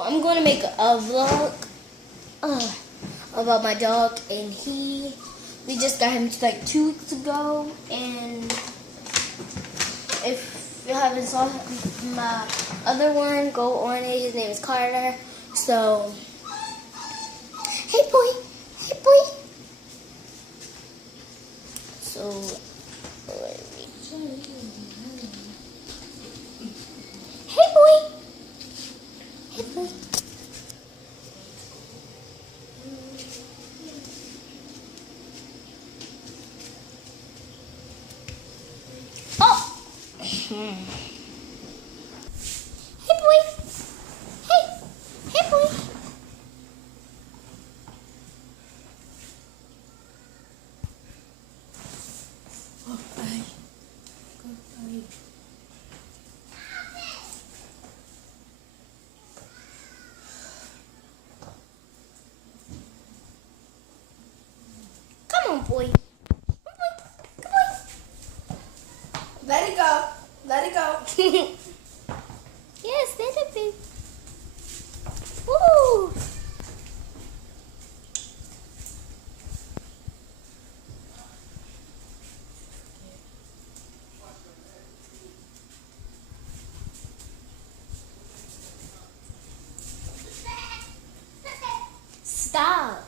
I'm going to make a vlog about my dog, and we just got him like 2 weeks ago, and if you haven't saw my other one, go on it. His name is Carter. So, hey boy, hey boy. So, hey boy, hey boy. Oh. Hey boy. Hey. Hey boy. Goodbye. Goodbye. Come on, boy. Come on. Come on. Let it go. Let it go. Yes, let it be. Woo! Stop.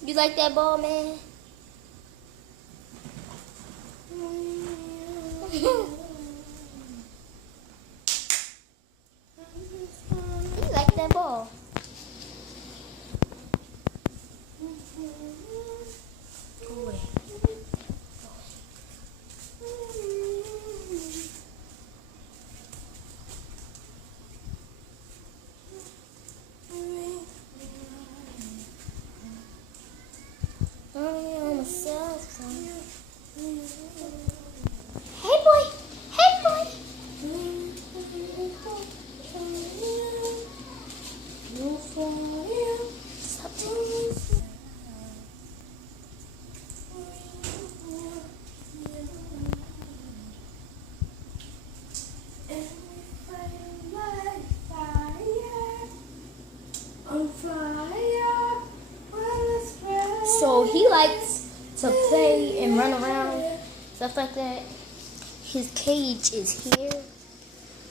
You like that ball, man? You like that ball? Go away. Hey boy, hey boy. Stop. So he likes to play and run around, stuff like that. His cage is here,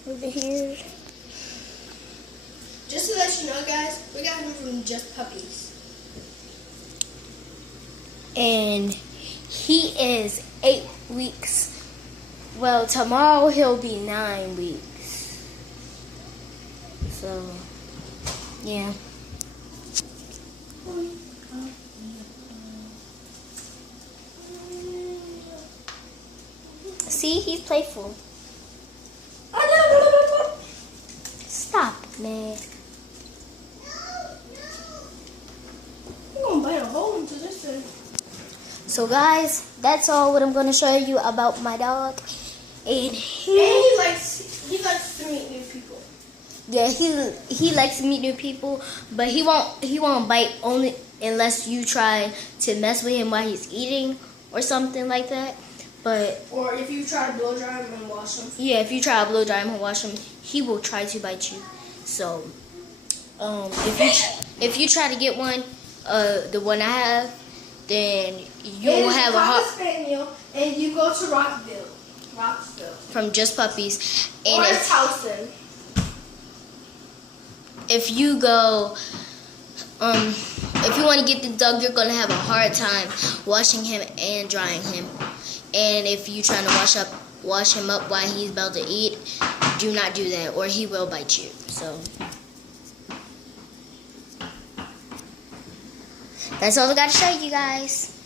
over here. Just to let you know, guys, we got him from Just Puppies. And he is 8 weeks. Well, tomorrow he'll be 9 weeks. So, yeah. See, he's playful. Stop, man. I'm gonna bite a hole into this thing. So, guys, that's all what I'm going to show you about my dog. And he likes to meet new people. Yeah, he likes to meet new people, but he won't bite only unless you try to mess with him while he's eating or something like that. Or if you try to blow dry him and wash him. Yeah, if you try to blow dry him and wash him, he will try to bite you. So, if you try to get one, the one I have, then you will have a Cocker Spaniel, and you go to Rockville, from Just Puppies, and or Towson. If you go, if you want to get the dog, you're gonna have a hard time washing him and drying him. And if you try to wash him up while he's about to eat, do not do that, or he will bite you. So that's all I got to show you guys.